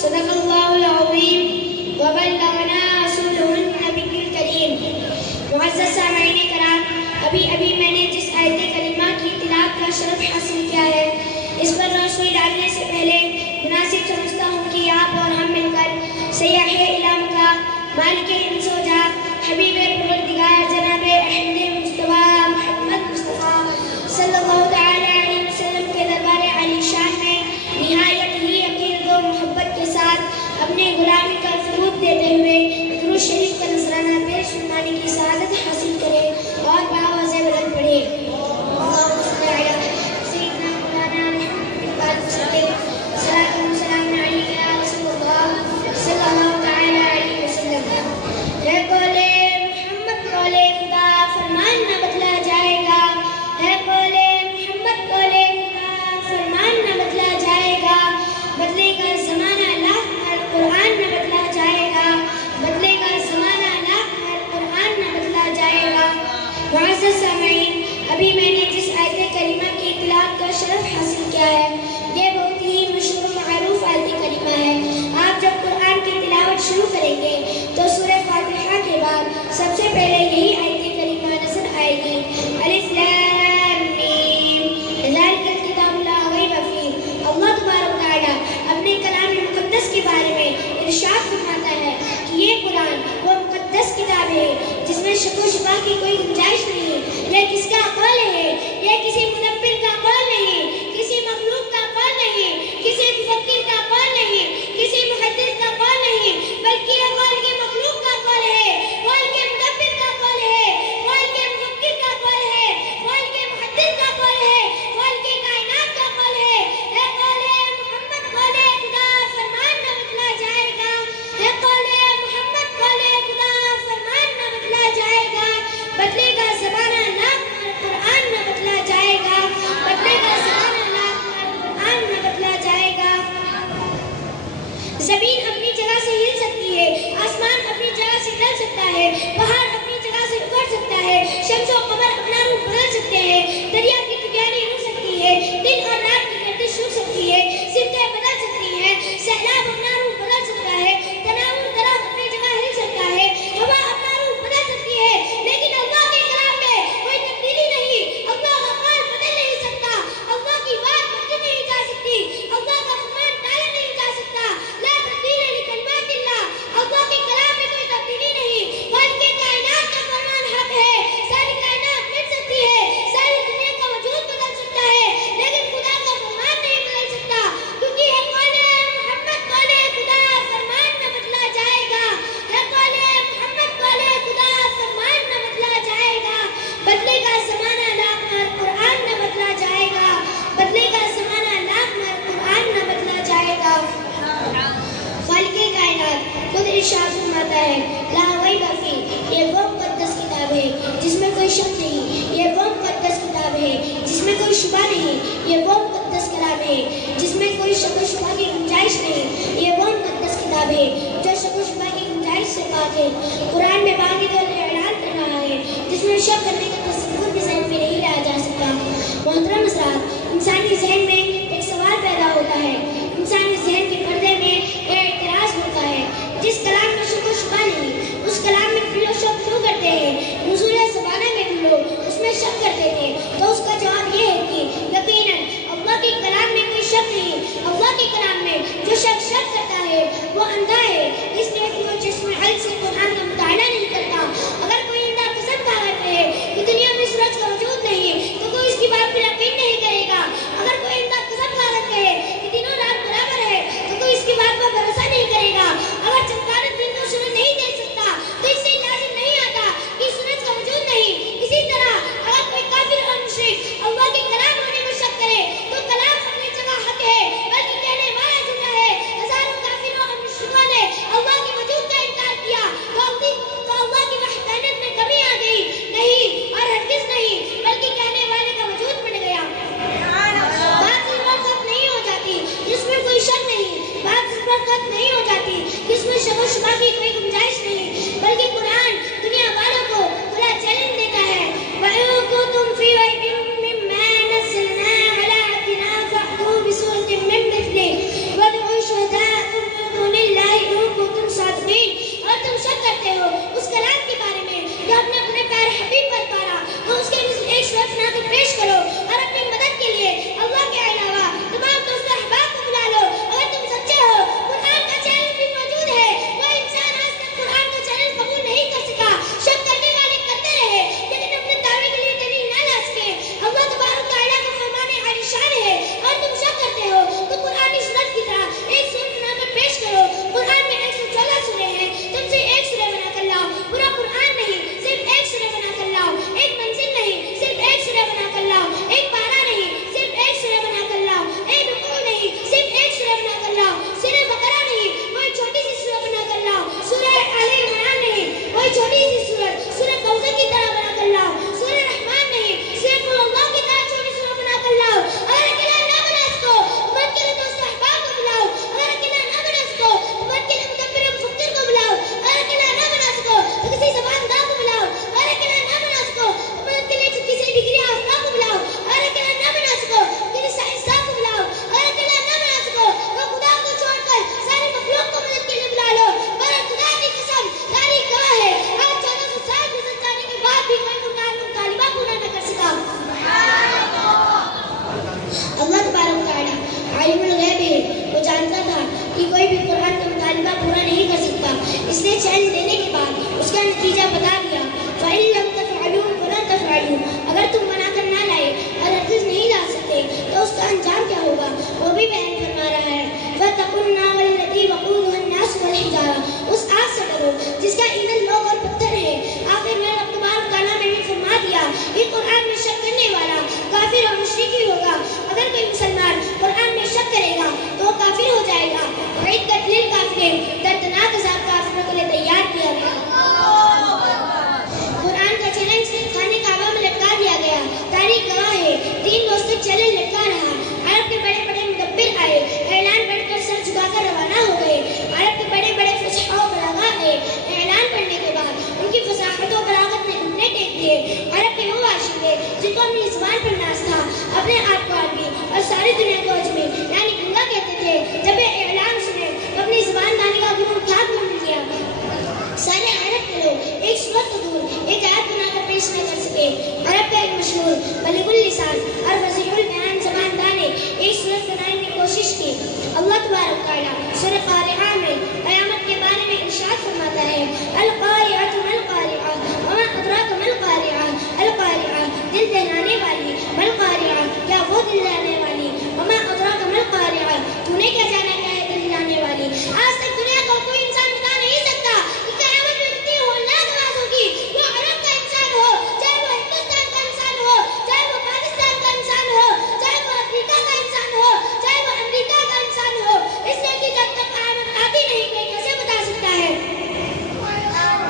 صدق اللہ العظیم وبلغنا رسولہ النبی الکریم۔ معزز سامعین کرام، ابھی میں نے جس آیت کریمہ کی تلاوت کا شرف حاصل کیا ہے، اس پر روشنی ڈالنے سے پہلے مناسب سمجھتا ہوں کہ آپ اور ہم مل کر سیاح الہام کا مالک انس و جاں حبیب پروردگار جناب احمد مصطفیٰ محمد مصطفیٰ صلی اللہ تعالی علیہ وسلم کے دربار عالی شان میں نہایت ہی عقیدت و محبت کے ساتھ اپنے غلامی کا ثبوت دیتے ہوئے درود شریف کا نذرانہ پیش فرمانے کی سعادت حاصل کرے اور بآواز بلند پڑھے۔ اللہم صلی علی سیدنا مولانا محمد صلاۃ و سلام علیک یا رسول اللہ صلی اللہ تعالی علیہ وسلم۔ ہے قول محمد قول خدا فرمان نہ بدلا جائے گا، ہے قول محمد قول خدا فرمان نہ بدلا جائے گا، بدلے گا زمانہ لاکھ ہر قرآن نہ بدلا جائے گا، بدلے گا زمانہ لاکھ ہر قرآن نہ بدلا جائے گا۔ معزز سامعین، ابھی میں نے جس آیت کریمہ کی تلاوت کا شرف حاصل کیا ہے، یہ بہت ہی مشہور و معروف آیت کریمہ ہے۔ آپ جب قرآن کی تلاوت شروع کریں گے تو سورہ فاتحہ کے بعد سب سے پہلے یہی آیت کریمہ نظر آئے گی، الف لام میم ذالک الکتاب لا ریب فیہ۔ اللہ تبارک و تعالی اپنے کلام مقدس کے بارے میں ارشاد فرماتا ہے کہ یہ قرآن وہ مقدس کتاب ہے جس میں شک و شبہ کی کوئی گنجائش نہیں۔ یہ کس کا قول ہے؟ یہ کسی مدبر کا قول نہیں، کسی مخلوق کا قول نہیں، کسی مفکر کا قول نہیں، کسی محدث کا قول نہیں، بلکہ یہ قول کے مخلوق کا قول ہے، قول کے مدبر کا قول ہے، قول کے مفکر کا قول ہے، قول کے محدث کا قول ہے، قول کے کائنات کا قول ہے۔ اے قول محمد قول خدا فرمان نہ بدلا جائے گا، اے قول محمد قول خدا فرمان نہ بدلا جائے گا، بدلے گا زمانہ لاکھ قرآن نہ بدلا جائے گا، بدلے گا زمانہ لاکھ قرآن نہ بدلا جائے گا۔ زمین اپنی جگہ سے ہل سکتی ہے، آسمان اپنی جگہ سے ڈل سکتا ہے، پہاڑ اپنی جگہ سے اکڑ سکتا ہے، شمس و قمر اپنا روپ بدل سکتے ہیں، دریا کی تغیاری رک سکتی ہے، دن اور رات کی گردش رک سکتی ہے، سمتیں بدل سکتی ہیں، سیلاب اپنا روپ بدل سکتا ہے، تناور درخت اپنی جگہ ہل سکتا ہے، ہوا اپنا روپ بدل سکتی ہے، لیکن اللہ کے کلام میں کوئی تبدیلی نہیں۔ اللہ کا قول بدل نہیں سکتا، اللہ کی بات بدل نہیں جا سکتی، اللہ کا فرمان ٹالا نہیں جا سکتا۔ لا تبدیل لکلمات اللہ، اللہ کے کلام میں کوئی تبدیلی نہیں۔ خالق کائنات کا فرمان حق ہے، ساری کائنات مٹ سکتی ہے، ساری دنیا کا وجود بدل سکتا ہے، لیکن خدا کا فرمان نہیں بدل سکتا، کیونکہ ہے قول محمد قول خدا فرمان نہ بدلا جائے گا، ہے قول محمد قول خدا فرمان نہ بدلا جائے گا، بدلے گا زمانہ لاکھ ہر قرآن نہ بدلا جائے گا، بدلے گا زمانہ لاکھ ہر قرآن نہ بدلا جائے گا۔ خالق کائنات خود ارشاد فرماتا ہے، لا ریب فیہ، یہ وہ مقدس کتاب ہے جس میں کوئی شک نہیں، یہ وہ مقدس کتاب ہے جس میں کوئی شبہ نہیں، یہ وہ مقدس کلام ہے جس میں کوئی شک و شبہ کی گنجائش نہیں، یہ وہ مقدس کتاب ہے جو شک و شبہ کی گنجائش سے پاک ہے۔ قرآن میں باقی اعلان کر رہا ہے جس میں شک کرنے کا تصور بھی ذہن میں نہیں لایا جا سکتا۔ محترم حضرات، انسانی ذہن میں ایک سوال پیدا ہوتا ہے، انسانی ذہن کے پردے میں ایک اعتراض ہوتا ہے، جس کلام میں شک و شبہ نہیں، اس کلام میں فی و شک کیوں کرتے ہیں؟ نزول زمانہ میں بھی لوگ اس میں شک کرتے تھے، تو اس کا جواب یہ ہے کہ یقیناً اللہ کے کلام میں کوئی شک نہیں، اللہ کے کلام میں جو شخص شک کرتا ہے وہ اندھا ہے، اس لیے کہ وہ چشم علم سے قرآن کا مطالعہ نہیں کرتا۔ اگر کوئی اندھا قسم کھا کر کہے کہ دنیا میں سورج کا وجود نہیں تو کوئی اس کی بات پر یقین نہیں کرے گا۔ اگر کوئی اندھا بھی قرآن کا مطالبہ پورا نہیں کر سکتا، اس نے چیلنج دینے کے بعد اس کا نتیجہ بتا دیا، فَإِن لَمْ تَفْعَلُوا فَلَن تَفْعَلُوا، اگر تم بنا کر نہ لائے اور ہرگز نہیں لا سکتے تو اس کا انجام کیا ہوگا وہ بھی بیان فرما رہا ہے، فَاتَّقُوا النَّارَ الَّتِي وَقُودُهَا النَّاسُ وَالْحِجَارَةُ، اس آگ سے ڈرو جس کا ایندھن لوگ اور پتھر ہے۔ آخر میں رب تبارک تعالیٰ نے بھی فرما دیا کہ قرآن میں شک کرنے والا کافر اور مشرک ہی ہوگا۔ اگر کوئی مسلمان قرآن میں شک کرے گا تو وہ کافر ہو جائے گا۔ وَعِدَّتْ لِلْكَافِرِينَ، دردناک عذاب کافروں کے لیے تیار کیا گیا۔ قرآن کا چیلنج خانہ کعبہ میں لٹکا دیا گیا۔ تاریخ گواہ ہے 3 روز تک چیلنج لٹکا رہا۔ عرب کے بڑے بڑے مدبر آئے، اعلان پڑھ کر سر جھکا کر روانہ ہو گئے۔ عرب کے بڑے بڑے فصحاء و بلاغاء آئے، اعلان پڑھنے کے بعد ان کی فصاحت و بلاغت نے گھٹنے ٹیک دیے۔ عرب کے وہ عاشق جن کو اپنی زبان پر ناز تھا، اپنے آپ کو عربی اور ساری دنیا کو عجمی یعنی گنگا کہتے تھے، جب یہ اعلان سنے تو اپنی زبان دانی کا گنو کیا گھوم لیا۔ سارے عرب کے لوگ ایک صورت کو دور ایک آیت بنا کر پیش نہ کر سکے۔ عرب کا ایک مشہور بلیغ اللسان اور فصیح البیان زباندار نے ایک صورت بنانے کی کوشش کی۔ اللہ تبارک تعالیٰ سورہ قارعہ میں قیامت کے بارے میں ارشاد فرماتا ہے، القارعۃ ما القارعہ وما ادراک ما القارعہ، القارعہ دل دہلانے والی، ما القارعہ کیا وہ دل دہلانے والی، وما ادراک ما القارعہ تو نے کیا جانا کیا ہے دل دہلانے والی۔ آج تک دنیا کو کوئی انسان بتا نہیں سکتا کہ قیامت میں اتنی ہولناک آواز ہوگی، وہ عرب کا انسان ہو، چاہے وہ ہندوستان کا انسان ہو، چاہے وہ پاکستان کا انسان ہو، چاہے وہ افریقہ کا انسان ہو، چاہے وہ امریکہ کا انسان ہو، اس لیے کہ جب تک قیامت آتی نہیں کوئی کیسے بتا سکتا ہے۔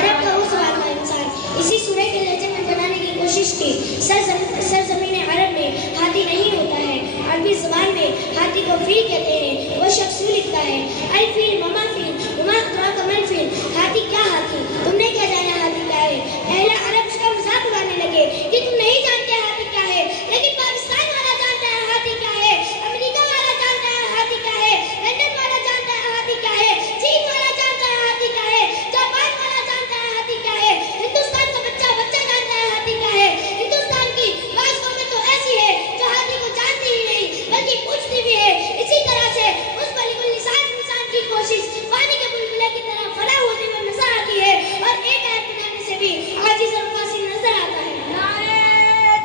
عرب کا اس بات کا انسان اسی سورہ کے لہجے میں بنانے کی کوشش کی۔ سرزمین عرب میں ہاتھی نہیں ہوتا ہے، عربی زبان میں ہاتھی کو فیل کہتے ہیں۔ وہ شخص لکھتا ہے، الفیل وما فیل وما ادراک ما الفیل، ہاتھی کیا ہاتھی تم نے کیا جانا ہاتھی کیا ہے۔ اہل عرب اس کا مذاق اڑانے لگے کہ تم نہیں جانتے ہاتھی کیا ہے، لیکن پاکستان والا جانتا ہے ہاتھی کیا ہے، امریکہ والا جانتا ہے ہاتھی کیا ہے، لندن والا جانتا ہے ہاتھی کیا ہے، چین والا جانتا ہے ہاتھی کیا ہے، جاپان والا جانتا ہے ہاتھی کیا ہے، ہندوستان کا بچہ جانتا ہے ہاتھی کیا ہے۔ ہندوستان کی بعض قومیں تو ایسی ہے جو ہاتھی کو جانتی ہی نہیں بلکہ پوچھتی بھی ہے۔ اسی طرح سے اس بلیغ اللسان انسان کی کوشش پانی کے بلبلے کی طرح فنا ہونے میں نظر آتی ہے اور ایک آیت بنانے سے بھی عاجز اور قاصر نظر آتا ہے۔ نعرہ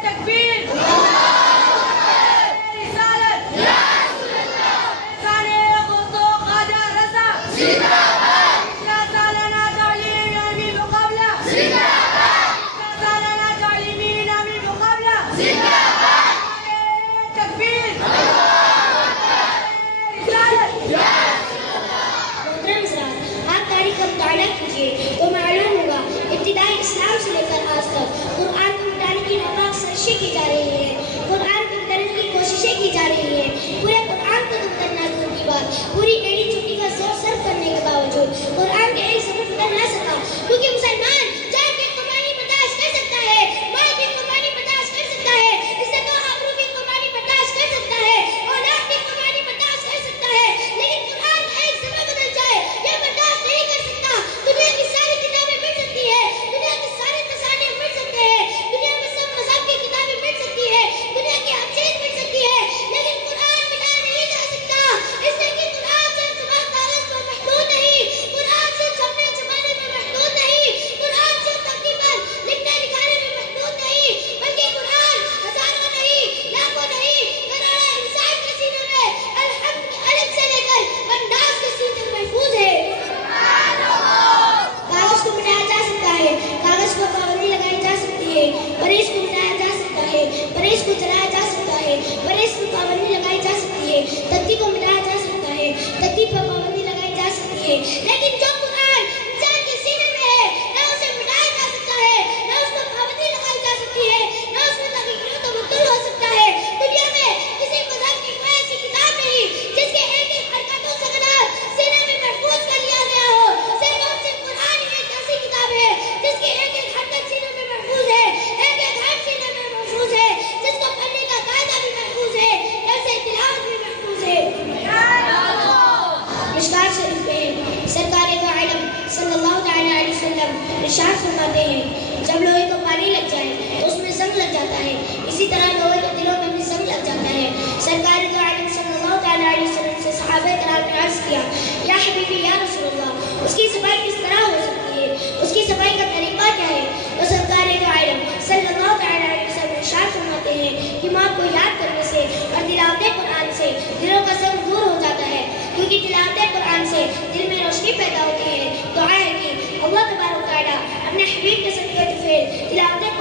تکبیر، رسالت، سانے غوث و خواجہ رضا، کیا سالانہ تعلیم علمی مقابلہ، کیا سالانہ تعلیمی انعامی مقابلہ، نعرہ تکبیر، رسالت۔ محترم حضرات، آپ تاریخ کا مطالعہ کیجیے تو معلوم ہوگا ابتدائی اسلام سے لے کر آج تک قرآن کو مٹانے کی ناپاک سرشیں کی جا رہی ہے، قرآن کو مٹانے کی کوششیں کی جا رہی ہیں۔ پورے قرآن کو دم کرنا دور کی بات، پوری ایڑی چوٹی کا زور صرف کرنے کے باوجود قرآن کے ایک صرف اتر نہ سکا، کیونکہ مسلمان جان کی قربانی برداشت کر سکتا ہے، مال کی قربانی برداشت کر سکتا ہے، عزت و آبرو کی قربانی برداشت کر سکتا ہے، اولاد کی قربانی برداشت کر سکتا ہے، لیکن قرآن ایک زمرہ بدل جائے یہ برداشت نہیں کر سکتا۔ دنیا کی ساری کتابیں مٹ سکتی ہے، دنیا کے سارے تصانیف مٹ سکتے ہیں، دنیا میں سب مذہب کی کتابیں مٹ سکتی ہے، دنیا کی ہر چیز مٹ سکتی ہے، لیکن قرآن مٹایا نہیں جا سکتا، اس لیے کہ قرآن صرف زبان کاغذ پر محدود نہیں، قرآن صرف چھپنے چھپانے میں محدود نہیں، قرآن صرف تختی پر لکھنے لکھانے میں محدود نہیں، بلکہ قرآن ہزاروں نہیں، لاکھوں نہیں، کروڑوں انسان کے سینے میں الحمد کے الگ سے لے کر انداز کے سینے تک محفوظ ہے۔ کاغذ کو مٹایا جا سکتا ہے، کاغذ کو پابندی لگائی جا سکتی ہے، پرہیز کو مٹایا جا سکتا ہے، پرہیز کو چلایا جا سکتا ہے، پرہیز کو پابندی لگائی جا سکتی ہے، تختی کو مٹایا جا سکتا ہے، تختی پر پابندی لگائی جا سکتی ہے، لیکن جو قرآن انسان کے سینے میں ہے نہ اسے مٹایا جا سکتا ہے، نہ اس پر پابندی لگائی جا سکتی ہے، نہ اس میں تغیر و تبدل ہو سکتا ہے۔ دنیا میں کسی مذہب کی کوئی ایسی کتاب نہیں جس کے ایک ایک حرکتوں سے خلاف سینے میں محفوظ کر لیا گیا ہو، صرف اور صرف قرآن ہی ایک ایسی کتاب ہے جس کی ایک ایک حرکت سینے میں محفوظ ہے، ایک ایک حرف سینے میں محفوظ ہے، جس کو پڑھنے کا قاعدہ بھی محفوظ ہے، جیسے تلاوت بھی محفوظ ہے۔ مشکات شریف میں سرکار دو عالم صلی اللہ علیہ وسلم ارشاد فرماتے ہیں، جب لوہے کو پانی لگ جائے تو اس میں زنگ لگ جاتا ہے، اسی طرح لوہے کے دلوں میں بھی زنگ لگ جاتا ہے۔ سرکار دو عالم صلی اللہ علیہ وسلم سے صحابہ کرام نے عرض کیا، یا کہ یا رسول اللہ اس کی صفائی کس طرح ہو سکتی ہے، اس کی صفائی کا طریقہ کیا ہے؟ تو سرکار دو عالم صلی اللہ تعالیٰ علیہ وسلم ارشاد فرماتے ہیں کہ ماں کو یاد کرنے سے اور تلاوت قرآن سے دلوں کا سب دور ہو جاتا ہے، کیونکہ تلاوت قرآن سے دل میں روشنی پیدا ہوتی ہے۔ دعا ہے کہ اللہ تبارک و تعالیٰ اپنے حبیب کے صدقے طفیل تلاوت